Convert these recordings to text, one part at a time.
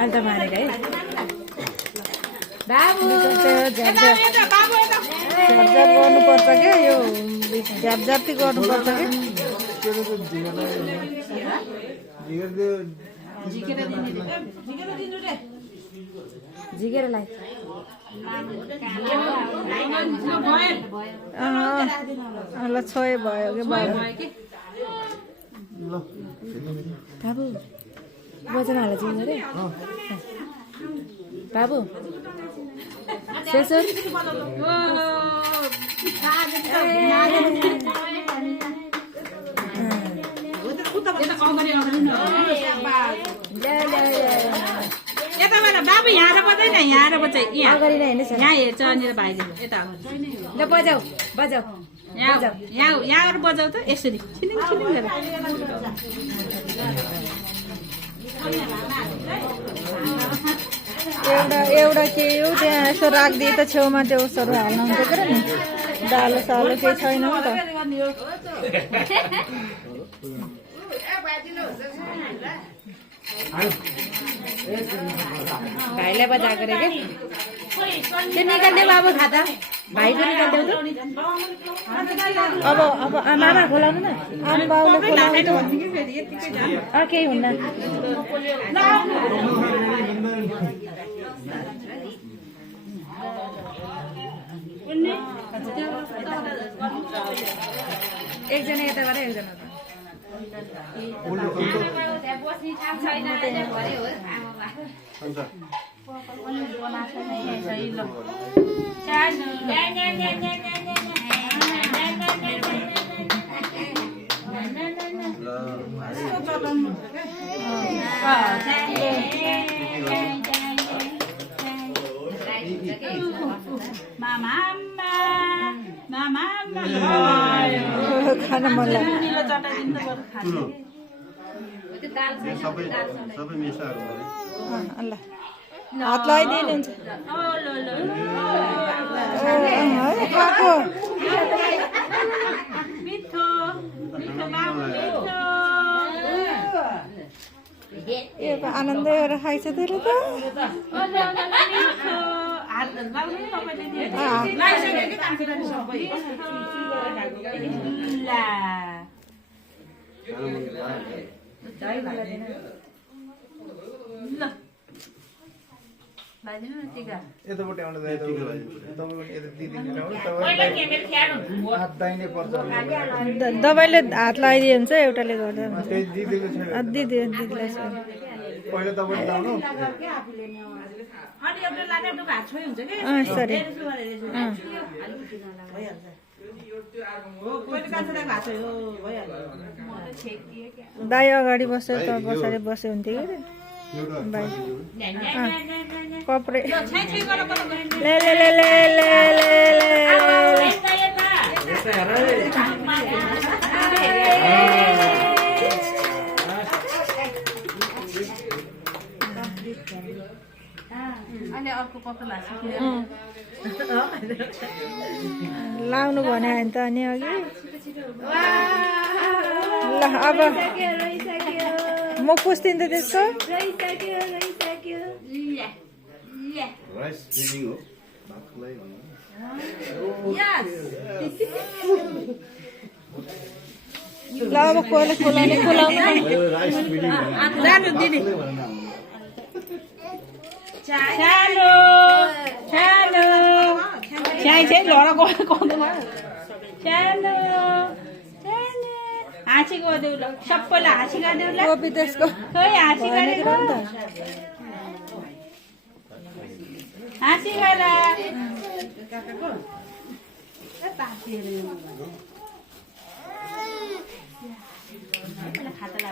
अन्त मानेको है बाबु झ्याप गर्नुपर्छ क्या यो झ्यापझ्यापी गर्नुपर्छ क्या झिकेरलाई ल छोए भयो कि बाबु वजन हालेर चाहिँ अरे बाबु सेसर बाबु यहाँ बजाइ न यहाँ बजाइ यहाँ हेर्छ अनि भाइले यता ल बजाऊ बजाऊ यहाँ बजाउ त यसरी छिलिङ छिलिङ गरेर एउटा के हो त्यहाँ यसो राखिदिए त छेउमा त्यो उसहरू हाल्न हुन्छ के नि डालो सालो केही छैन नि त भाइलाई बजाएको रे के त्यो निकाल्दै बाबु खाता भाइको निकाल्दै अब आमा खोलाउनु न आमा बाउले खोलाउनु केही हुन्न एकजना यताबाट एकजना खाना मन लाग्यो हात लगाइदिनुहुन्छ आनन्दै गरेर खाइछ त्यसले त दबाईले हात लगाइदियो भने चाहिँ एउटाले गर्दा सरी दाइ अगाडि बस्यो त पछाडि बस्यो हुन्थ्यो कि भाइ कपडे ले ले ले ले ले लाउनु भने त अनि अघि ल अब म पुस्दिन त त्यसको ल अब कोले खोलाउनु दिदी Chalo, chalo, chai chai lora ko chalo, chalo. Aci ko deu la, sappala aci ka deu la. Kopi त्यसको Hoi aci ka deu. Aci ka la. खाता ला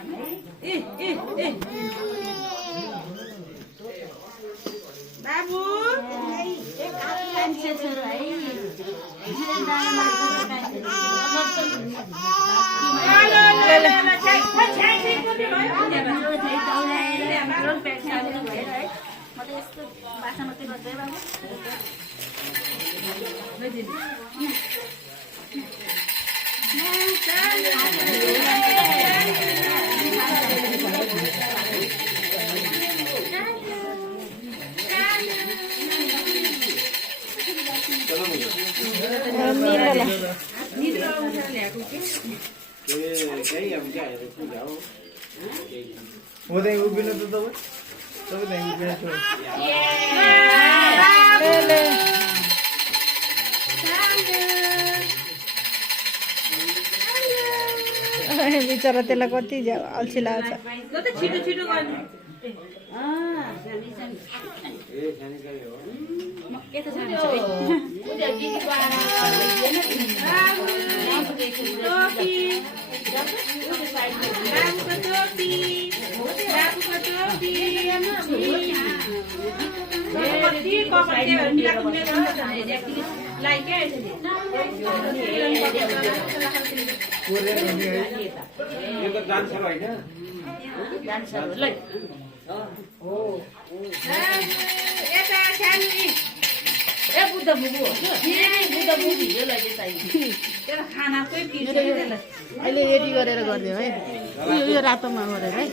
बाबू एक हात लान्छ है उभिनु त तपाईँ उभिनु छ बिचरा त्यसलाई कति अल्छी लाग्छ छिटो छिटो गर्नु यो त डान्सर होइन अहिले रेडी गरेर गरिदियो है यो रातोमा गरेर है